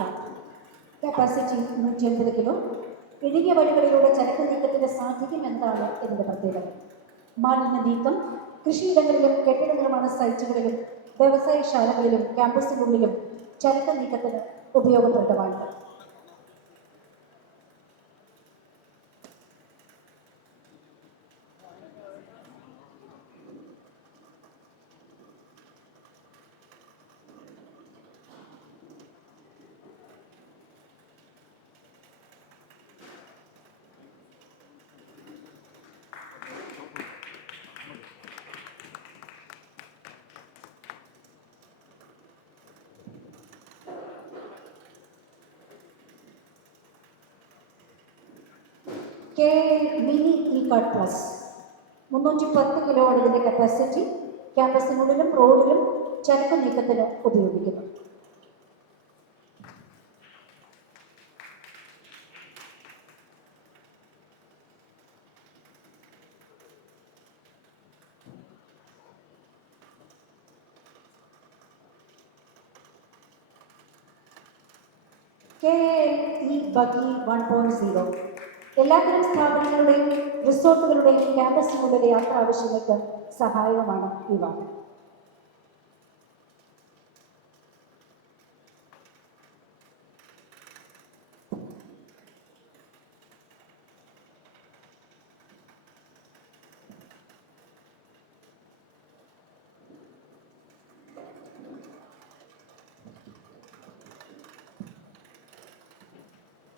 Card. Capacity 150 kilo. ഇടുങ്ങിയ വഴികളിലൂടെ ചരക്ക് നീക്കത്തിന്റെ സാധ്യത എന്താണ് എന്നതിന്റെ പ്രത്യേകത? മാലിന്യ നീക്കം കൃഷിയിടങ്ങളിലും കെട്ടിട നിർമ്മാണ സൈറ്റുകളിലും വ്യവസായശാലകളിലും ക്യാമ്പസിനുള്ളിലും ചരക്ക് നീക്കത്തിന് ഉപയോഗപ്രദമാണ്. Mini E card plus 310 kilo ആണ് ഇതിന്റെ കപ്പാസിറ്റി. ക്യാമ്പസിനുള്ളിലും റോഡിലും ചരക്ക് നീക്കത്തിന് ഉപയോഗിക്കുന്നു. ബഗി 1.0 എല്ലാത്തരം സ്ഥാപനങ്ങളുടെയും റിസോർട്ടുകളുടെയും ക്യാമ്പസിനുള്ളിലെ യാത്രാ ആവശ്യങ്ങൾക്ക് സഹായകമാണ് ഇവ.